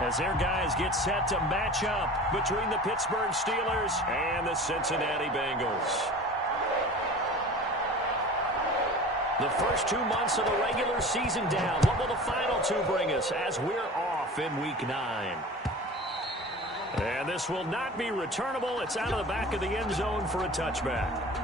as their guys get set to match up between the Pittsburgh Steelers and the Cincinnati Bengals. The first 2 months of the regular season down. What will the final two bring us as we're off in Week 9? And this will not be returnable. It's out of the back of the end zone for a touchback.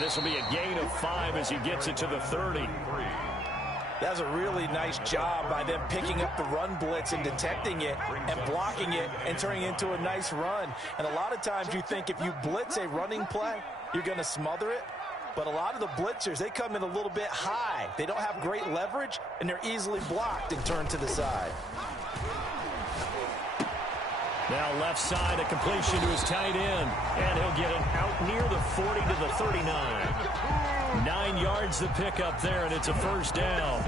This will be a gain of 5 as he gets it to the 30. That's a really nice job by them picking up the run blitz and detecting it and blocking it and turning it into a nice run. And a lot of times you think if you blitz a running play, you're going to smother it. But a lot of the blitzers, they come in a little bit high. They don't have great leverage, and they're easily blocked and turned to the side. Now left side, a completion to his tight end. And he'll get it out near the 40 to the 39. 9 yards the pickup there, and it's a first down.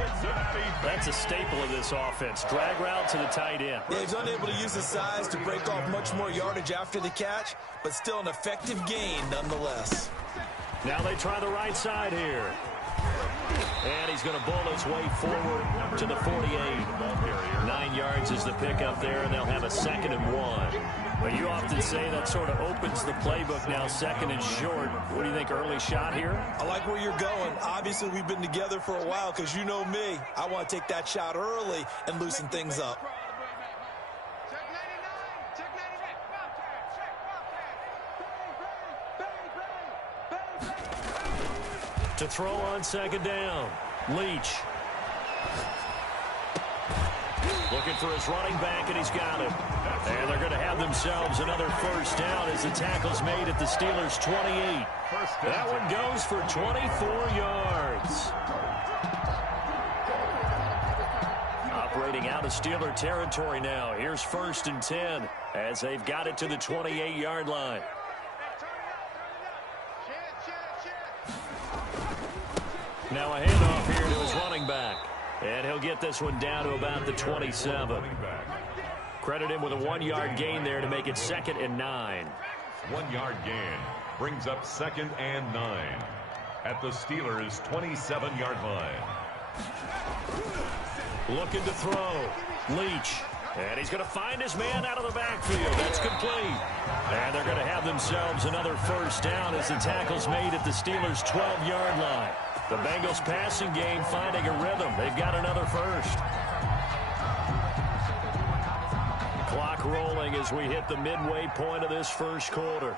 That's a staple of this offense. Drag route to the tight end. Yeah, he's unable to use his size to break off much more yardage after the catch, but still an effective gain nonetheless. Now they try the right side here. And he's going to bull his way forward to the 48. 9 yards is the pickup there, and they'll have a 2nd and 1. But you often say that sort of opens the playbook now, 2nd and short. What do you think, early shot here? I like where you're going. Obviously, we've been together for a while because you know me. I want to take that shot early and loosen things up. To throw on 2nd down, Leach. Looking for his running back, and he's got it. And they're going to have themselves another first down as the tackle's made at the Steelers' 28. That one goes for 24 yards. Operating out of Steeler territory now. Here's 1st and 10 as they've got it to the 28-yard line. Now a handoff here to his running back. And he'll get this one down to about the 27. Credit him with a 1-yard gain there to make it 2nd and 9. 1-yard gain brings up 2nd and 9 at the Steelers' 27-yard line. Looking to throw. Leach. And he's going to find his man out of the backfield. That's complete. And they're going to have themselves another first down as the tackle's made at the Steelers' 12-yard line. The Bengals passing game finding a rhythm. They've got another first. Clock rolling as we hit the midway point of this first quarter.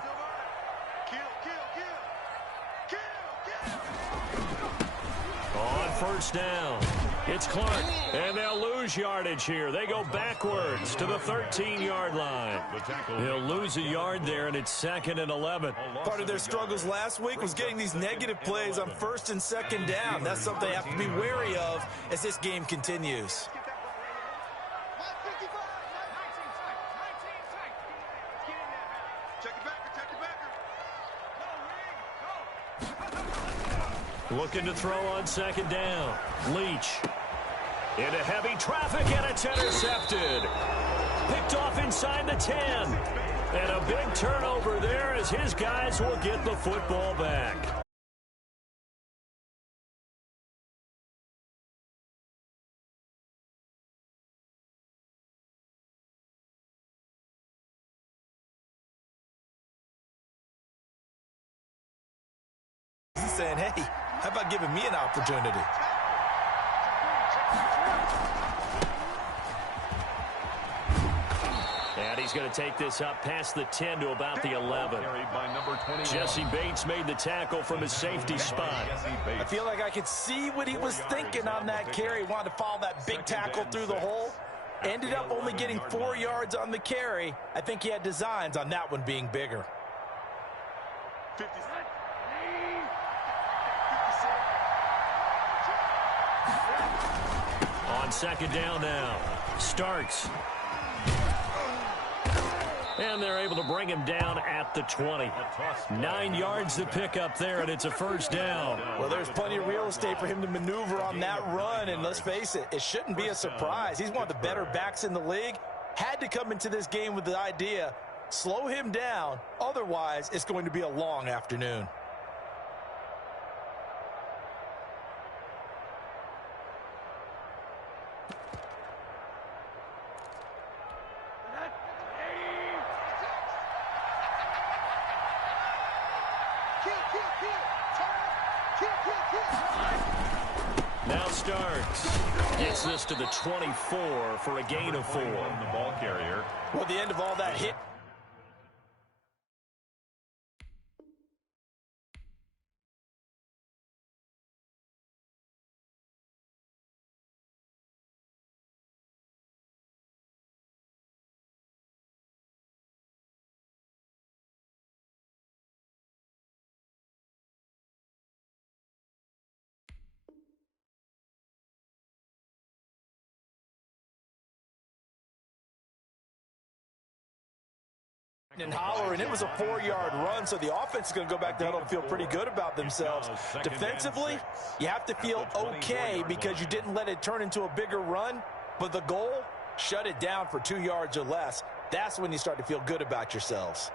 On 1st down, it's Clark. And they'll lose yardage here. They go backwards to the 13-yard line. He'll lose a yard there, and it's 2nd and 11. Part of their struggles last week was getting these negative plays on 1st and 2nd down. That's something they have to be wary of as this game continues. Looking to throw on 2nd down. Leach. Into heavy traffic, and it's intercepted. Picked off inside the 10. And a big turnover there as his guys will get the football back. He's saying, hey, how about giving me an opportunity? And he's going to take this up past the 10 to about the 11. Jesse Bates made the tackle from his safety spot. I feel like I could see what he was thinking on that carry. He wanted to follow that big tackle through the hole. Ended up only getting 4 yards on the carry. I think he had designs on that one being bigger. On second down now, Starks. And they're able to bring him down at the 20. 9 yards to pick up there, and it's a first down. Well, there's plenty of real estate for him to maneuver on that run, and let's face it, it shouldn't be a surprise. He's one of the better backs in the league. Had to come into this game with the idea, slow him down, otherwise it's going to be a long afternoon. Now Starks gets this to the 24 for a gain of 4. The ball carrier. Well, the end of all that hit. And holler, and it was a 4-yard run, so the offense is going to go back to huddle and feel pretty good about themselves. Defensively, you have to feel okay because you didn't let it turn into a bigger run, but the goal, shut it down for 2 yards or less. That's when you start to feel good about yourselves.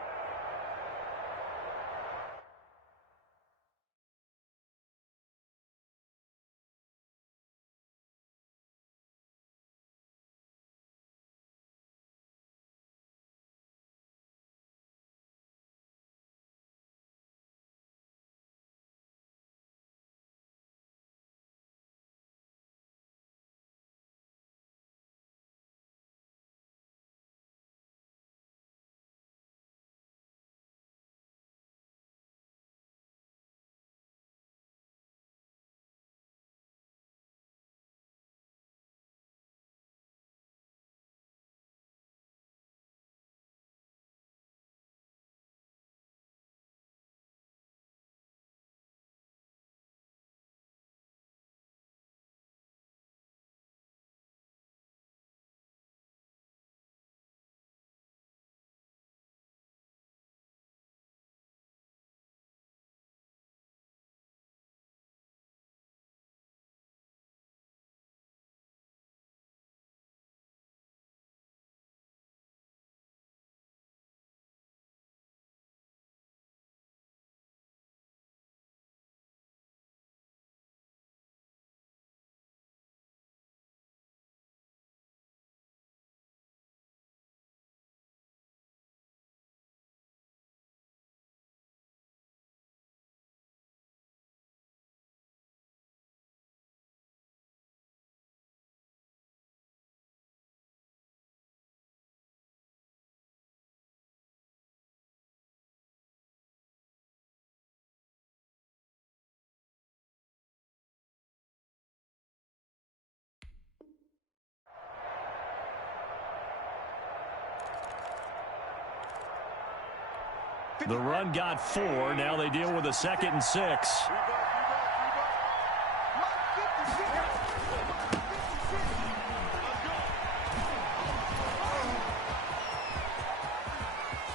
The run got 4. Now they deal with a 2nd and 6.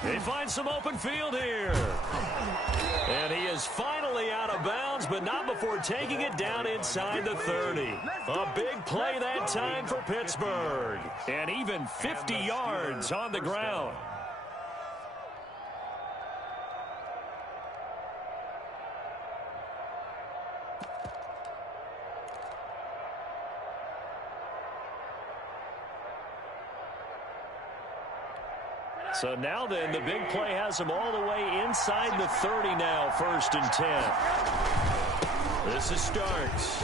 They find some open field here. And he is finally out of bounds, but not before taking it down inside the 30. A big play that time for Pittsburgh. And even 50 yards on the ground. So now then, the big play has him all the way inside the 30 now, 1st and 10. This is Starks.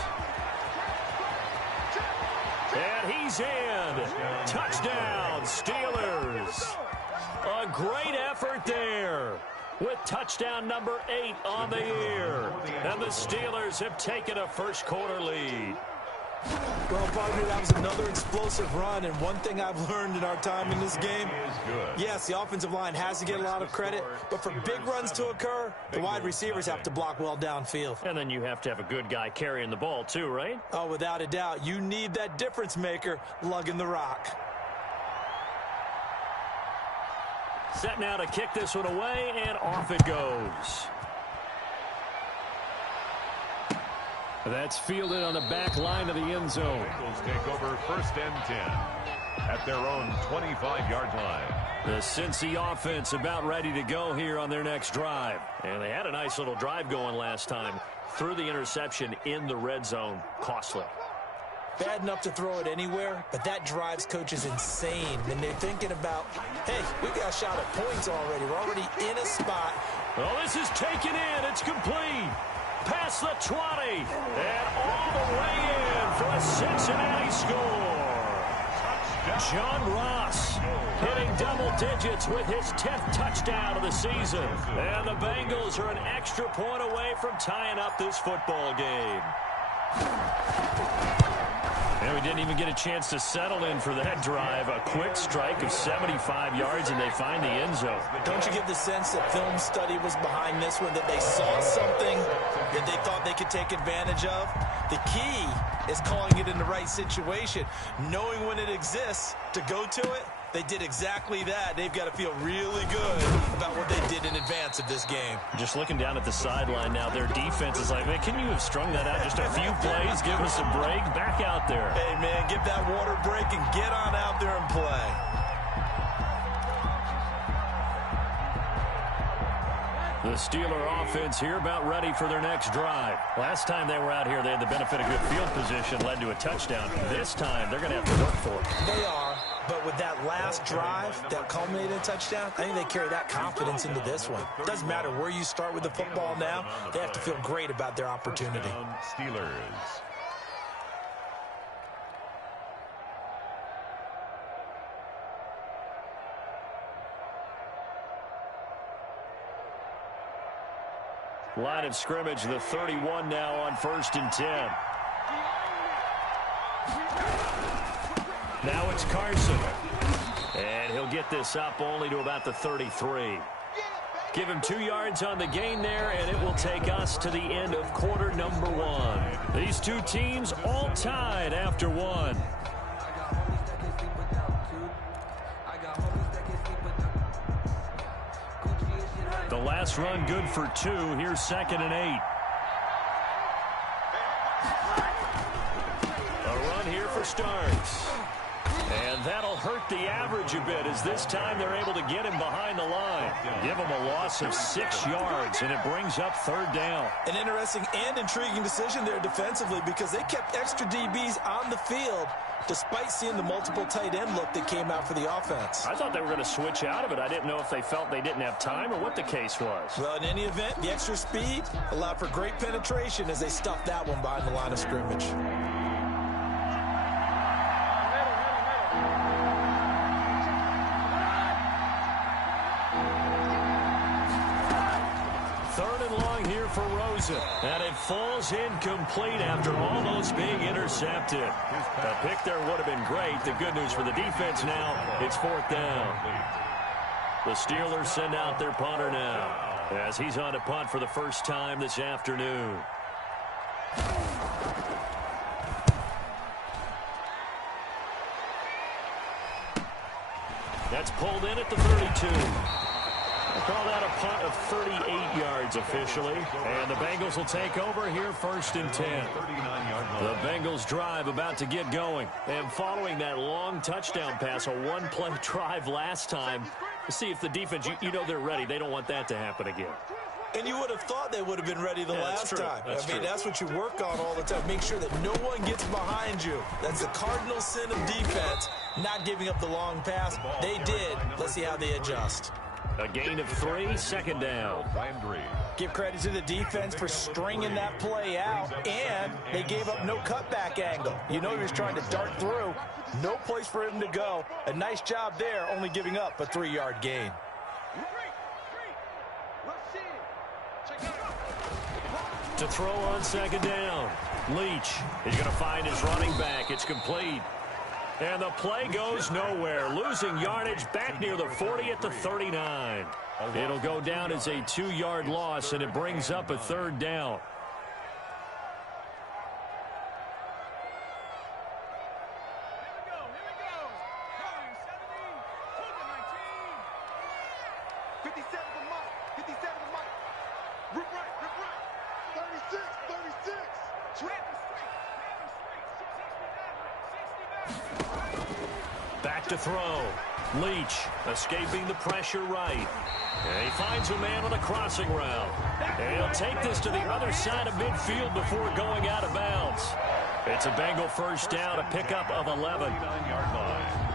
And he's in. Touchdown, Steelers. A great effort there with touchdown number 8 on the year. And the Steelers have taken a first quarter lead. Well, partner, that was another explosive run, and one thing I've learned in our time in this game, yes, the offensive line has to get a lot of credit, but for big runs to occur, the wide receivers have to block well downfield. And then you have to have a good guy carrying the ball too, right? Oh, without a doubt. You need that difference maker lugging the rock. Set now to kick this one away, and off it goes. That's fielded on the back line of the end zone. Bengals take over 1st and 10 at their own 25-yard line. The Cincy offense about ready to go here on their next drive. And they had a nice little drive going last time. Threw the interception in the red zone. Costly. Bad enough to throw it anywhere, but that drives coaches insane when they're thinking about, hey, we got a shot at points already. We're already in a spot. Well, this is taken in. It's complete. Past the 20. And all the way in for a Cincinnati score. John Ross hitting double digits with his 10th touchdown of the season. And the Bengals are an extra point away from tying up this football game. And we didn't even get a chance to settle in for that drive. A quick strike of 75 yards, and they find the end zone. Don't you get the sense that film study was behind this one, that they saw something that they thought they could take advantage of? The key is calling it in the right situation, knowing when it exists to go to it. They did exactly that. They've got to feel really good about what they did in advance of this game. Just looking down at the sideline now, their defense is like, man, can you have strung that out just a few plays? Give us a break. Back out there. Hey, man, give that water break and get on out there and play. The Steeler offense here about ready for their next drive. Last time they were out here, they had the benefit of good field position, led to a touchdown. This time, they're going to have to work for it. They are, but with that last drive that culminated in a touchdown, I think they carry that confidence into this one. Doesn't matter where you start with the football now, they have to feel great about their opportunity. Steelers. Line of scrimmage, the 31 now on 1st and 10. Now it's Carson. And he'll get this up only to about the 33. Give him 2 yards on the gain there, and it will take us to the end of quarter number 1. These two teams all tied after 1. The last run good for 2. Here's 2nd and 8. A run here for Starks. And that'll hurt the average a bit as this time they're able to get him behind the line. Give him a loss of 6 yards, and it brings up 3rd down. An interesting and intriguing decision there defensively because they kept extra DBs on the field despite seeing the multiple tight end look that came out for the offense. I thought they were going to switch out of it. I didn't know if they felt they didn't have time or what the case was. Well, in any event, the extra speed allowed for great penetration as they stuffed that one behind the line of scrimmage. For Rosen, and it falls incomplete after almost being intercepted. The pick there would have been great. The good news for the defense now, it's 4th down. The Steelers send out their punter now as he's on to punt for the first time this afternoon. That's pulled in at the 32. Call that a punt of 38 yards officially. And the Bengals will take over here 1st and 10. The Bengals drive about to get going. And following that long touchdown pass, a one-play drive last time, to see if the defense, you know they're ready. They don't want that to happen again. And you would have thought they would have been ready the last time. That's what you work on all the time. Make sure that no one gets behind you. That's the cardinal sin of defense, not giving up the long pass. They did. Let's see how they adjust. A gain of 3, 2nd down. Give credit to the defense for stringing that play out, and they gave up no cutback angle. You know he was trying to dart through. No place for him to go. A nice job there, only giving up a 3-yard gain. to throw on second down. Leach is going to find his running back. It's complete. And the play goes nowhere. Losing yardage back near the 40 at the 39. It'll go down as a 2-yard loss, and it brings up a third down. Back to throw. Leach escaping the pressure right. And he finds a man on a crossing route. And he'll take this to the other side of midfield before going out of bounds. It's a Bengal first down, a pickup of 11. 9-yard line.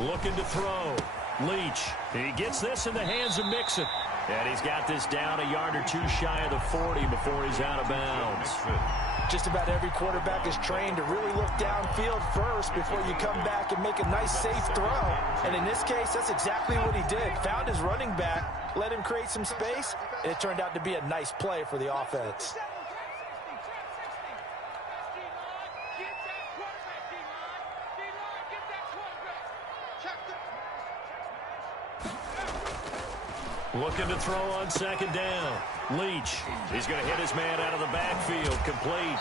Looking to throw. Leach. He gets this in the hands of Mixon. And he's got this down a yard or two shy of the 40 before he's out of bounds. Just about every quarterback is trained to really look downfield first before you come back and make a nice, safe throw. And in this case, that's exactly what he did. Found his running back, let him create some space, and it turned out to be a nice play for the offense. Looking to throw on second down. Leach. He's going to hit his man out of the backfield. Complete.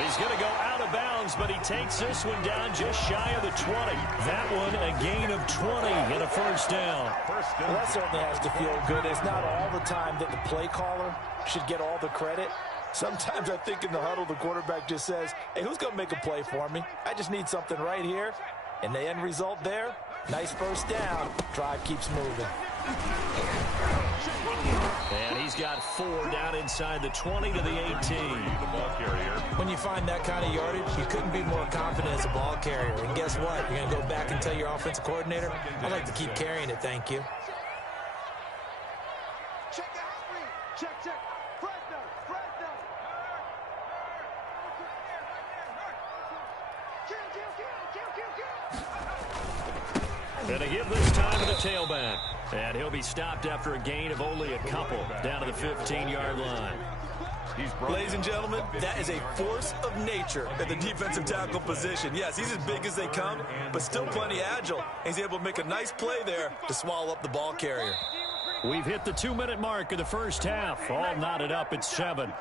He's going to go out of bounds, but he takes this one down just shy of the 20. That one a gain of 20 and a first down. Well, that certainly has to feel good. It's not all the time that the play caller should get all the credit. Sometimes I think in the huddle the quarterback just says, hey, who's going to make a play for me? I just need something right here. And the end result there, nice first down. Drive keeps moving. And he's got 4 down inside the 20 to the 18. The ball carrier. When you find that kind of yardage, you couldn't be more confident as a ball carrier. And guess what? You're going to go back and tell your offensive coordinator, I'd like to keep carrying it, thank you. Check the hot read. Check. Fresno. Kill. And they give this time to the tailback. And he'll be stopped after a gain of only a couple down to the 15-yard line. Ladies and gentlemen, that is a force of nature at the defensive tackle position. Yes, he's as big as they come, but still plenty agile. He's able to make a nice play there to swallow up the ball carrier. We've hit the 2-minute mark of the first half. All knotted up at 7.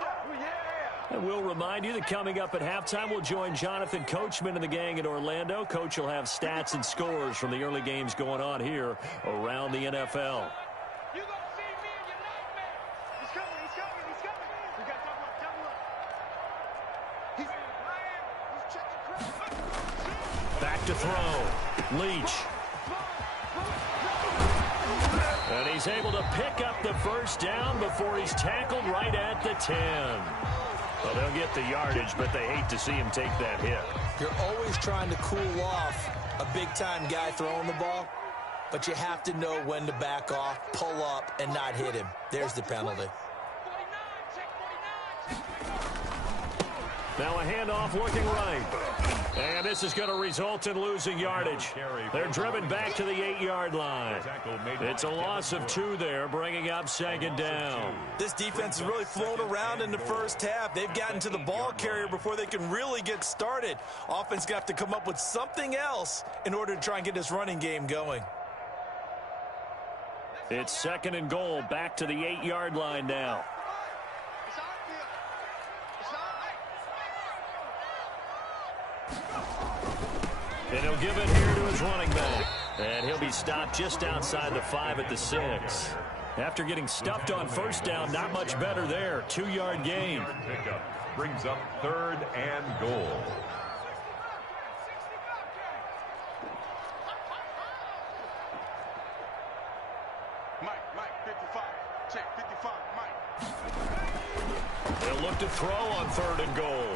And we'll remind you that coming up at halftime, we'll join Jonathan Coachman and the gang in Orlando. Coach will have stats and scores from the early games going on here around the NFL. You gonna see me in your nightmare. He's coming. We got double up. He's checking. Back to throw. Leach. And he's able to pick up the first down before he's tackled right at the 10. Well, they'll get the yardage, but they hate to see him take that hit. You're always trying to cool off a big-time guy throwing the ball, but you have to know when to back off, pull up, and not hit him. There's the penalty. Now a handoff looking right. And this is going to result in losing yardage. They're driven back to the 8-yard line. It's a loss of 2 there, bringing up second down. This defense has really flown around in the first half. They've gotten to the ball carrier before they can really get started. Offense got to come up with something else in order to try and get this running game going. It's second and goal, back to the 8-yard line now. And he'll give it here to his running back. And he'll be stopped just outside the 5 at the 6. After getting stuffed on first down, not much better there. 2-yard gain. Pickup brings up 3rd and goal. Mike, 55. Check, 55, Mike. They'll look to throw on 3rd and goal.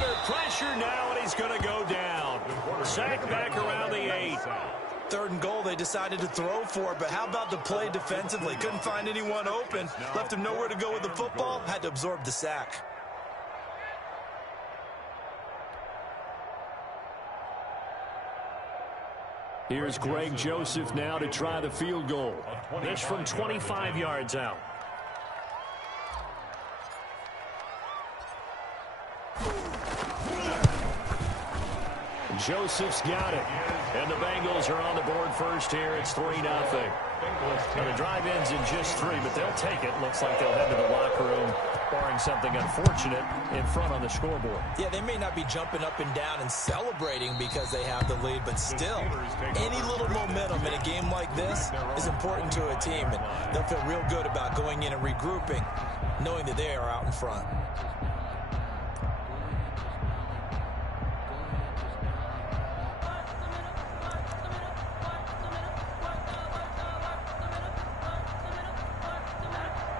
under pressure now, and he's going to go down. Sacked back around the 8. 3rd and goal, they decided to throw for it, but how about the play defensively? Couldn't find anyone open, left him nowhere to go with the football, had to absorb the sack. Here's Greg Joseph now to try the field goal. This from 25 yards out. Joseph's got it. And the Bengals are on the board first here. It's 3-0. Now the drive ends in just 3, but they'll take it. Looks like they'll head to the locker room, barring something unfortunate in front on the scoreboard. Yeah, they may not be jumping up and down and celebrating because they have the lead, but still, any little momentum in a game like this is important to a team, and they'll feel real good about going in and regrouping, knowing that they are out in front.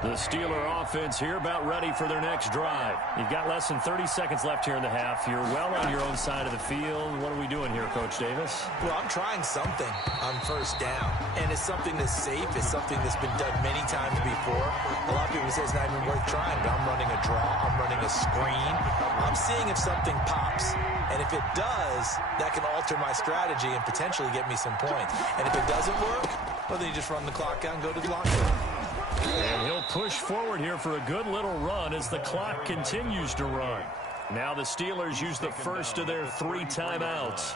The Steeler offense here about ready for their next drive. You've got less than 30 seconds left here in the half. You're well on your own side of the field. What are we doing here, Coach Davis? Well, I'm trying something on first down, and it's something that's safe. It's something that's been done many times before. A lot of people say it's not even worth trying, but I'm running a draw. I'm running a screen. I'm seeing if something pops. And if it does, that can alter my strategy and potentially get me some points. And if it doesn't work, well, then you just run the clock out and go to the locker room. And he'll push forward here for a good little run as the clock continues to run. Now the Steelers use the first of their 3 timeouts,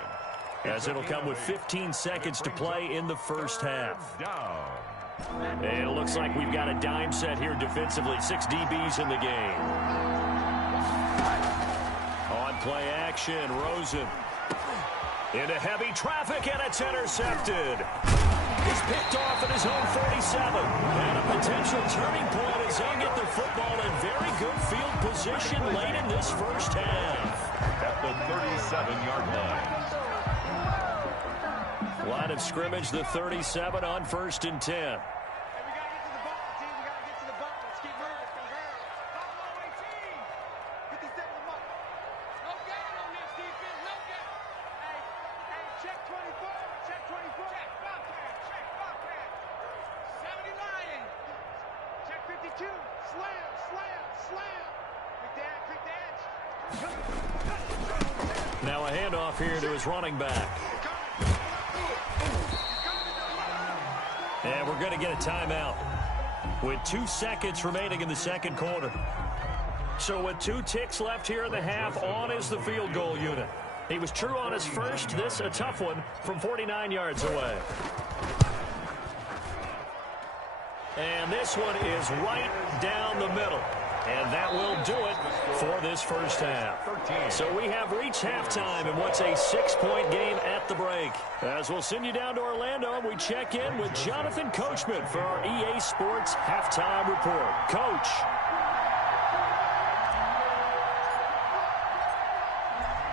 as it'll come with 15 seconds to play in the first half. And it looks like we've got a dime set here defensively. 6 DBs in the game. On play action, Rosen into heavy traffic, and it's intercepted. He's picked off at his own 47. And a potential turning point as he'll get the football in very good field position late in this first half. At the 37-yard line. Line of scrimmage, the 37 on 1st and 10. Now a handoff here to his running back. And we're going to get a timeout with 2 seconds remaining in the second quarter. So with 2 ticks left here in the half, on is the field goal unit. He was true on his first. This a tough one from 49 yards away. And this one is right down the middle. And that will do it for this first half. So we have reached halftime in what's a 6-point game at the break. As we'll send you down to Orlando, we check in with Jonathan Coachman for our EA Sports Halftime Report. Coach.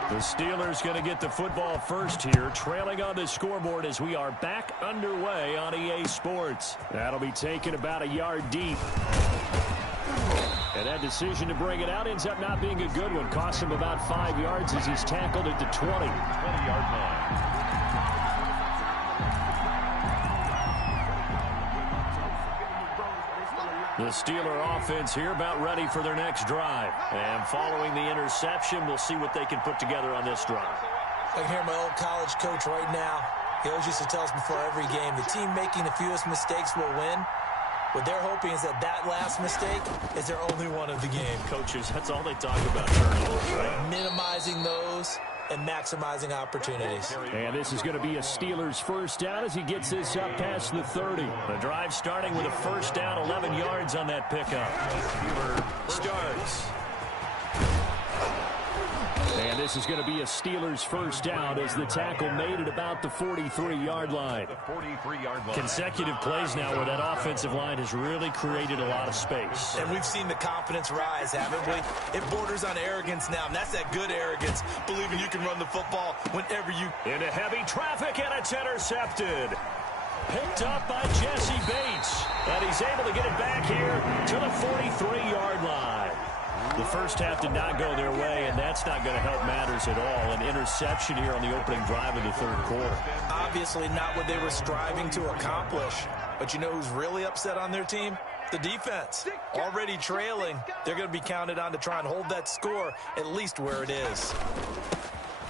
The Steelers going to get the football first here, trailing on the scoreboard as we are back underway on EA Sports. That'll be taken about a yard deep. And that decision to bring it out ends up not being a good one. Cost him about 5 yards as he's tackled at the 20. 20-yard line. The Steeler offense here about ready for their next drive. And following the interception, we'll see what they can put together on this drive. I can hear my old college coach right now. He always used to tell us before every game, the team making the fewest mistakes will win. What they're hoping is that last mistake is their only one of the game. Coaches, that's all they talk about, turnovers, right? Minimizing those and maximizing opportunities. And this is going to be a Steelers first down as he gets this up past the 30. The drive starting with a first down, 11 yards on that pickup. Starts. And this is going to be a Steelers first down as the tackle made at about the 43-yard line. The 43-yard line. Consecutive plays now where that offensive line has really created a lot of space. And we've seen the confidence rise, haven't we? It borders on arrogance now, and that's that good arrogance, believing you can run the football whenever you... Into heavy traffic, and it's intercepted. Picked up by Jesse Bates. And he's able to get it back here to the 43-yard line. The first half did not go their way, and that's not going to help matters at all. An interception here on the opening drive of the third quarter. Obviously not what they were striving to accomplish. But you know who's really upset on their team? The defense. Already trailing. They're going to be counted on to try and hold that score at least where it is.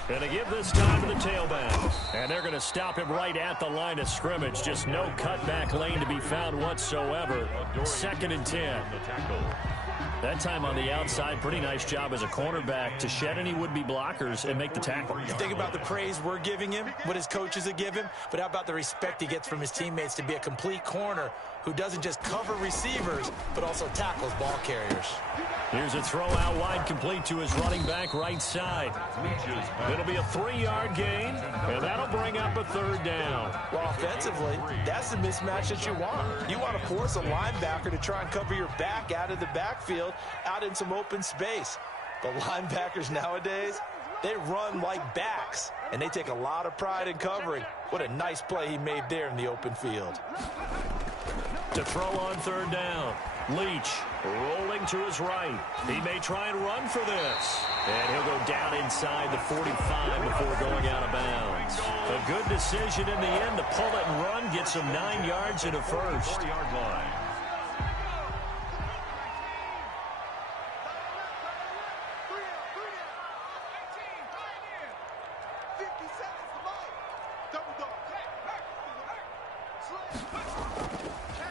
Going to give this time to the tailback. And they're going to stop him right at the line of scrimmage. Just no cutback lane to be found whatsoever. 2nd and 10. That time on the outside, pretty nice job as a cornerback to shed any would-be blockers and make the tackle. You think about the praise we're giving him, what his coaches have given, but how about the respect he gets from his teammates to be a complete corner who doesn't just cover receivers, but also tackles ball carriers. Here's a throw out wide, complete to his running back right side. It'll be a 3-yard gain, and that'll bring up a 3rd down. Well, offensively, that's the mismatch that you want. You want to force a linebacker to try and cover your back out of the backfield, out in some open space. The linebackers nowadays, they run like backs, and they take a lot of pride in covering. What a nice play he made there in the open field. To throw on 3rd down. Leach rolling to his right. He may try and run for this. And he'll go down inside the 45 before going out of bounds. A good decision in the end to pull it and run, get some 9 yards and a first. 40-yard line.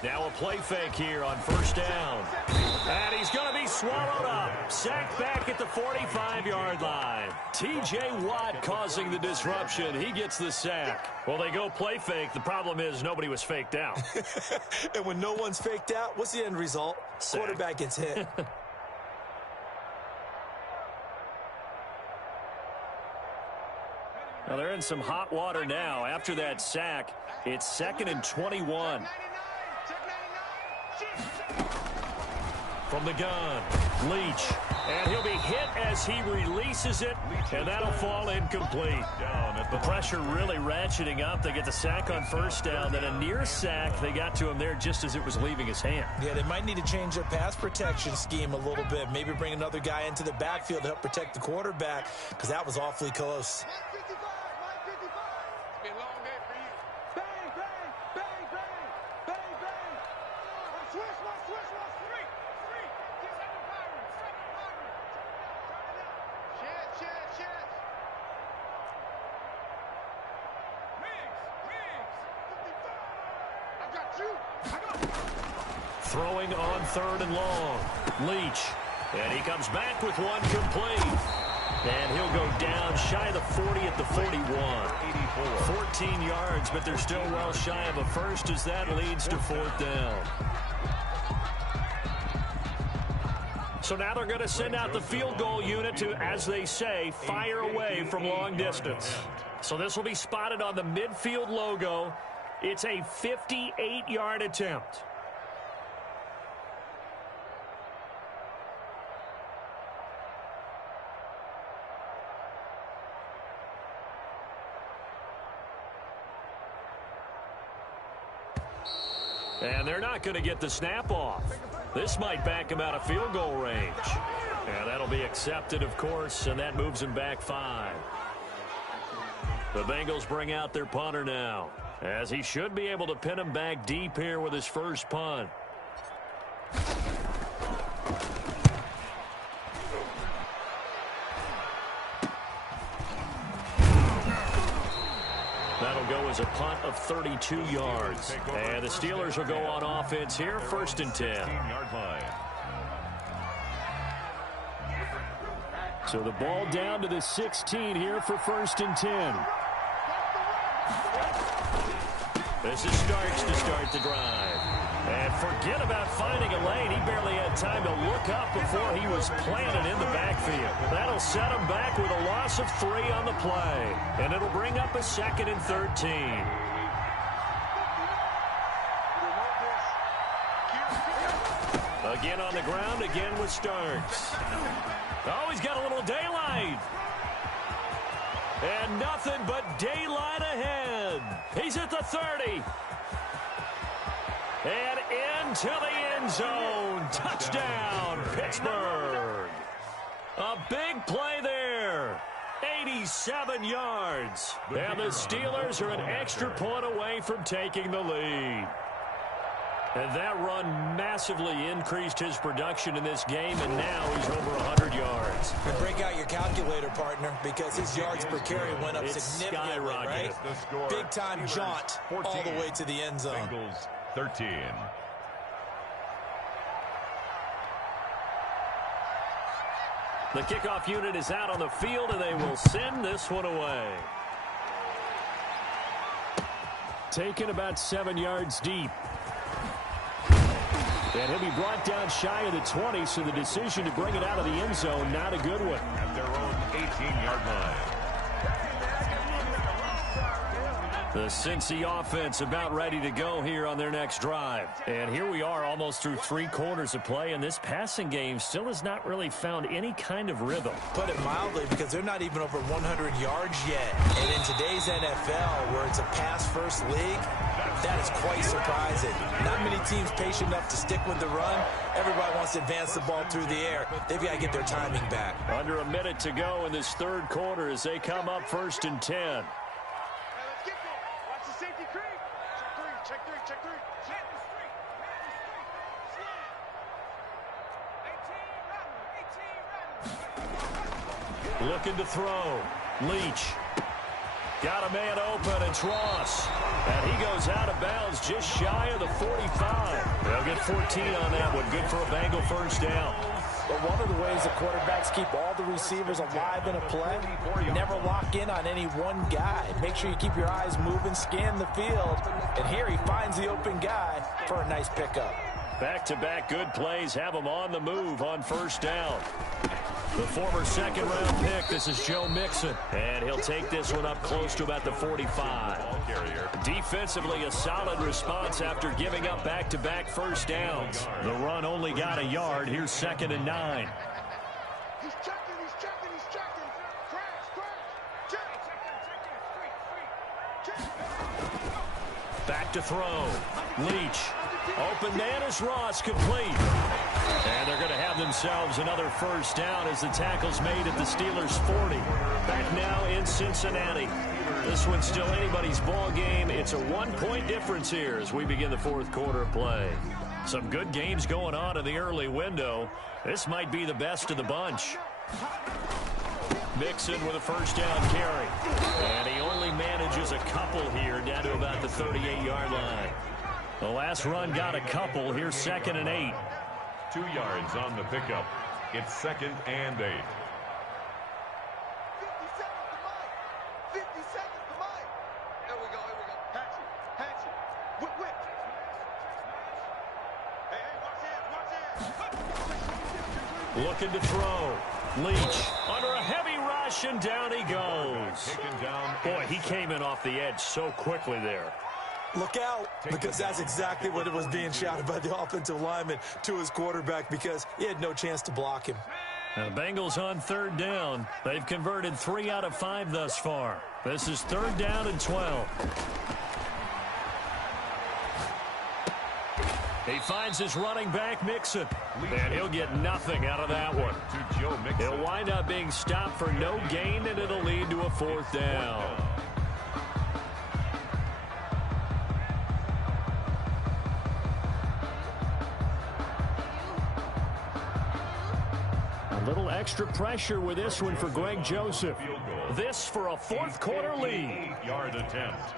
Now a play fake here on 1st down. And he's going to be swallowed up. Sacked back at the 45-yard line. T.J. Watt causing the disruption. He gets the sack. Well, they go play fake. The problem is nobody was faked out. And when no one's faked out, what's the end result? Sack. Quarterback gets hit. Well, they're in some hot water now. After that sack, it's 2nd and 21. From the gun, Leach. And he'll be hit as he releases it, and that'll fall incomplete. The pressure really ratcheting up. They get the sack on 1st down, then a near sack. They got to him there just as it was leaving his hand. Yeah, they might need to change their pass protection scheme a little bit. Maybe bring another guy into the backfield to help protect the quarterback, because that was awfully close. Throwing on 3rd and long. Leach. And he comes back with one complete. And he'll go down shy of the 40 at the 41. 14 yards, but they're still well shy of a first as that leads to 4th down. So now they're going to send out the field goal unit to, as they say, fire away from long distance. So this will be spotted on the midfield logo. It's a 58-yard attempt. And they're not going to get the snap off. This might back him out of field goal range. And that'll be accepted, of course, and that moves him back 5. The Bengals bring out their punter now, as he should be able to pin him back deep here with his first punt. That'll go as a punt of 32 yards. And the Steelers will go on offense here, 1st and 10. So the ball down to the 16 here for 1st and 10. This is Starks to start the drive. And forget about finding a lane. He barely had time to look up before he was planted in the backfield. That'll set him back with a loss of 3 on the play. And it'll bring up a 2nd and 13. Again on the ground, again with Starks. Oh, he's got a little daylight. And nothing but daylight ahead. He's at the 30. And into the end zone. Touchdown, Pittsburgh. A big play there. 87 yards. And the Steelers are an extra point away from taking the lead. And that run massively increased his production in this game, and now he's over 100 yards. And break out your calculator, partner, because his yards per carry went up significantly, right? Big-time jaunt 14, all the way to the end zone. Bengals 13. The kickoff unit is out on the field, and they will send this one away. Taken about 7 yards deep. And he'll be brought down shy of the 20, so the decision to bring it out of the end zone, not a good one. At their own 18-yard line. The Cincy offense about ready to go here on their next drive. And here we are almost through 3 quarters of play, and this passing game still has not really found any kind of rhythm. Put it mildly, because they're not even over 100 yards yet. And in today's NFL, where it's a pass-first league, that is quite surprising. Not many teams patient enough to stick with the run. Everybody wants to advance the ball through the air. They've got to get their timing back. Under a minute to go in this third quarter as they come up 1st and 10. Looking to throw. Leach. Got a man open. It's Ross. And he goes out of bounds just shy of the 45. They'll get 14 on that one. Good for a Bengal first down. But one of the ways the quarterbacks keep all the receivers alive in a play, never lock in on any one guy. Make sure you keep your eyes moving, scan the field. And here he finds the open guy for a nice pickup. Back-to-back good plays have him on the move on first down. The former second-round pick, this is Joe Mixon. And he'll take this one up close to about the 45. Defensively, a solid response after giving up back-to-back first downs. The run only got a yard. Here's 2nd and 9. He's checking, he's checking, he's checking. Crash, check. Back to throw. Leach. Open man is Ross, complete. And they're going to have themselves another first down as the tackle's made at the Steelers' 40. Back now in Cincinnati. This one's still anybody's ball game. It's a 1-point difference here as we begin the 4th quarter of play. Some good games going on in the early window. This might be the best of the bunch. Mixon with a first down carry. And he only manages a couple here down to about the 38-yard line. The last run got a couple. Here's 2nd and 8. 2 yards on the pickup. It's 2nd and 8. 50 seconds to mine. 50 seconds to mine. Here we go, here we go. Hatch it. Whip. Hey, watch hands. Looking to throw. Leach under a heavy rush, and down he goes. Boy, he came in off the edge so quickly there. Look out, because that's exactly what it was being shouted by the offensive lineman to his quarterback, because he had no chance to block him. And the Bengals on 3rd down. They've converted 3 out of 5 thus far. This is 3rd down and 12. He finds his running back, Mixon. And he'll get nothing out of that one. He'll wind up being stopped for no gain, and it'll lead to a 4th down. A little extra pressure with this one for Greg Joseph. This for a 4th quarter lead. 8-yard attempt.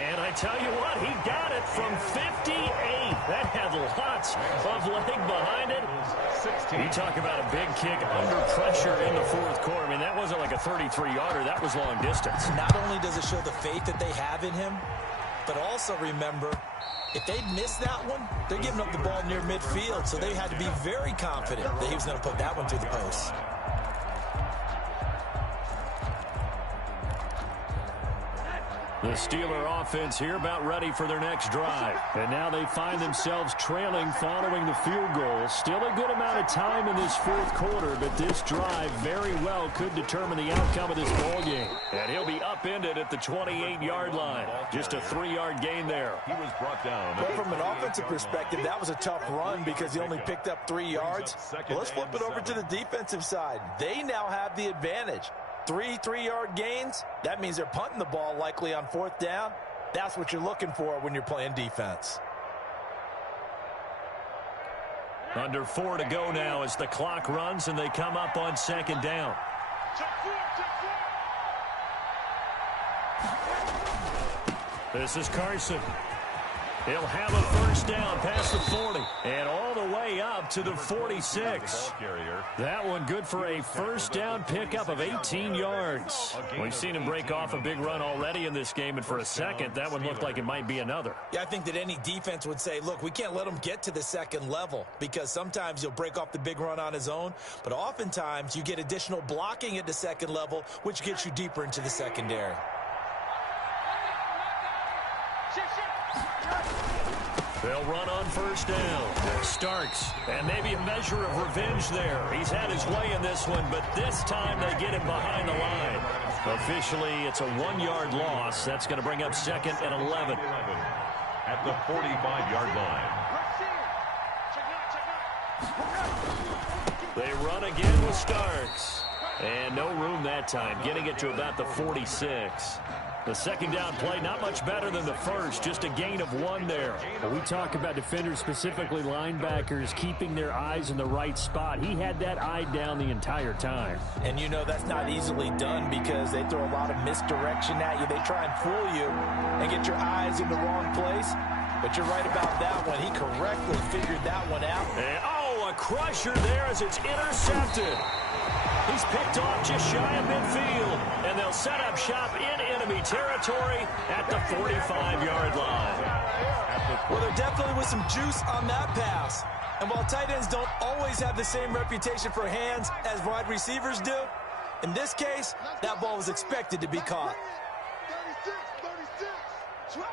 And I tell you what, he got it from 58. That had lots of leg behind it. You talk about a big kick under pressure in the 4th quarter. I mean, that wasn't like a 33-yarder. That was long distance. Not only does it show the faith that they have in him, but also remember, if they'd missed that one, they're giving up the ball near midfield, so they had to be very confident that he was going to put that one through the post. The Steeler offense here about ready for their next drive. And now they find themselves trailing following the field goal. Still a good amount of time in this fourth quarter, but this drive very well could determine the outcome of this ball game. And he'll be upended at the 28-yard line. Just a 3-yard gain there. He was brought down. Well, from an offensive perspective, that was a tough run because he only picked up 3 yards. Well, let's flip it over to the defensive side. They now have the advantage. 3 3-yard gains, that means they're punting the ball likely on 4th down. That's what you're looking for when you're playing defense. Under 4 to go now as the clock runs and they come up on 2nd down. This is Carson. He'll have a first down past the 40 and all the way up to the 46. That one good for a first down pickup of 18 yards. We've seen him break off a big run already in this game, and for a second, that one looked like it might be another. Yeah, I think that any defense would say, look, we can't let him get to the second level because sometimes he'll break off the big run on his own, but oftentimes you get additional blocking at the second level, which gets you deeper into the secondary. They'll run on first down. Starks, and maybe a measure of revenge there. He's had his way in this one, but this time they get him behind the line. Officially, it's a 1-yard loss. That's going to bring up 2nd and 11. At the 45-yard line. They run again with Starks. And no room that time, getting it to about the 46. The second down play, not much better than the first, just a gain of 1 there. When we talk about defenders, specifically linebackers, keeping their eyes in the right spot. He had that eye down the entire time. And you know that's not easily done because they throw a lot of misdirection at you. They try and fool you and get your eyes in the wrong place. But you're right about that one. He correctly figured that one out. And, a crusher there as it's intercepted. He's picked off just shy of midfield, and they'll set up shop in enemy territory at the 45-yard line. Well, there definitely was some juice on that pass. And while tight ends don't always have the same reputation for hands as wide receivers do, in this case, that ball was expected to be caught. 36.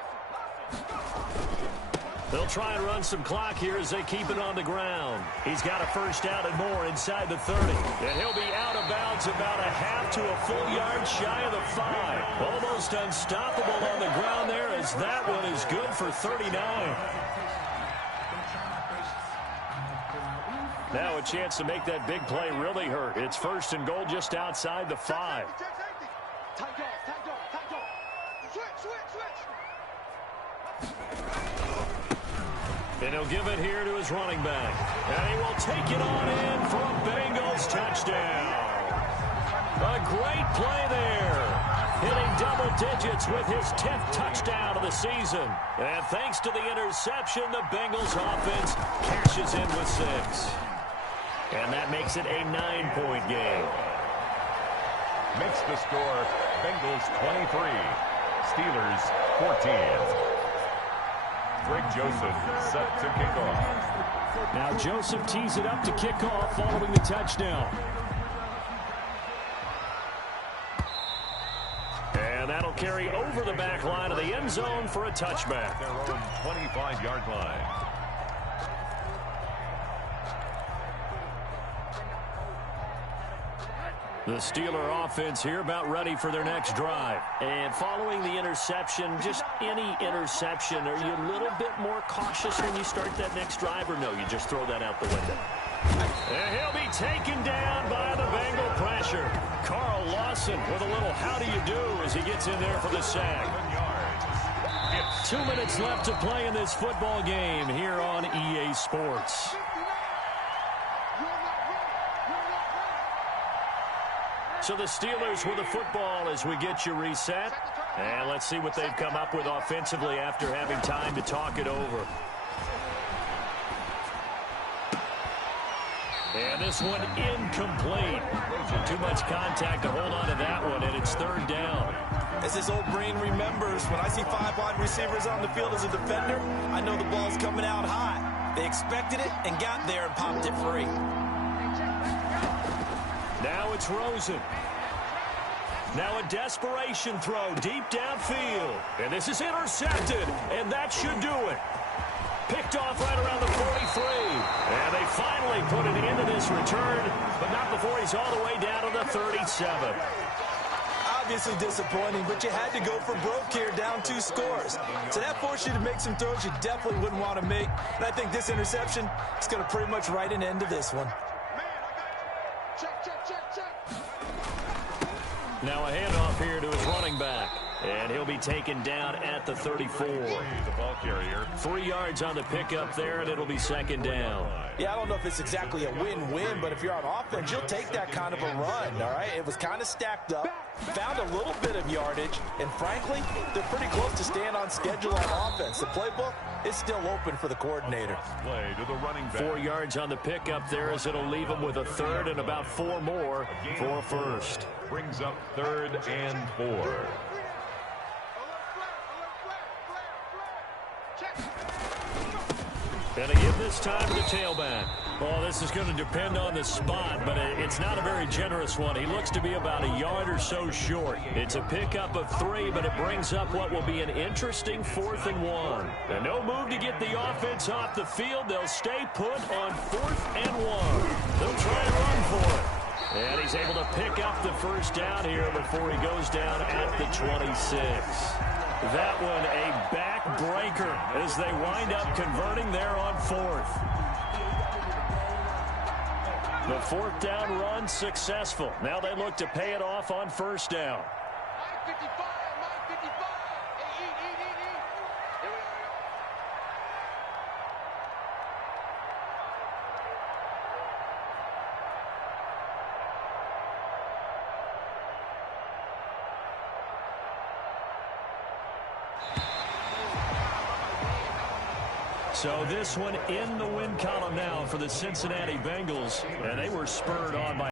They'll try and run some clock here as they keep it on the ground. He's got a first down and more inside the 30. And he'll be out of bounds about a half to a full yard shy of the 5. Almost unstoppable on the ground there as that one is good for 39. Now a chance to make that big play really hurt. It's 1st and goal just outside the 5. Switch. And he'll give it here to his running back. And he will take it on in for a Bengals touchdown. A great play there. Hitting double digits with his 10th touchdown of the season. And thanks to the interception, the Bengals offense cashes in with 6. And that makes it a 9-point game. Makes the score Bengals 23, Steelers 14. Greg Joseph set to kick off. Now Joseph tees it up to kick off following the touchdown. And that'll carry over the back line of the end zone for a touchback. Their own 25-yard line. The Steeler offense here about ready for their next drive. And following the interception, just any interception, are you a little bit more cautious when you start that next drive, or no, you just throw that out the window? And he'll be taken down by the Bengal pressure. Carl Lawson with a little how do you do as he gets in there for the sack. 2 minutes left to play in this football game here on EA Sports. So the Steelers with the football as we get you reset. And let's see what they've come up with offensively after having time to talk it over. And this one incomplete. Too much contact to hold on to that one, and it's 3rd down. As his old brain remembers, when I see 5 wide receivers on the field as a defender, I know the ball's coming out hot. They expected it and got there and popped it free. Now it's Rosen. Now a desperation throw deep downfield. And this is intercepted, and that should do it. Picked off right around the 43. And they finally put an end to this return, but not before he's all the way down to the 37. Obviously disappointing, but you had to go for broke here, down 2 scores. So that forced you to make some throws you definitely wouldn't want to make. And I think this interception is going to pretty much write an end to this one. Now a handoff here to his running back. And he'll be taken down at the 34. The ball carrier. 3 yards on the pickup there, and it'll be second down. Yeah, I don't know if it's exactly a win-win, but if you're on offense, you'll take that kind of a run, all right? It was kind of stacked up, found a little bit of yardage, and frankly, they're pretty close to staying on schedule on offense. The playbook is still open for the coordinator. Play to the running back. 4 yards on the pickup there as it'll leave him with a third and about 4 more for a first. Brings up 3rd and 4. And they give this time to the tailback. Well, this is going to depend on the spot, but it's not a very generous one. He looks to be about a yard or so short. It's a pickup of 3, but it brings up what will be an interesting 4th and 1. And no move to get the offense off the field. They'll stay put on 4th and 1. They'll try and run for it. And he's able to pick up the first down here before he goes down at the 26. That one a backbreaker as they wind up converting there on 4th. The 4th down run successful. Now they look to pay it off on 1st down. So this one in the win column now for the Cincinnati Bengals, and they were spurred on by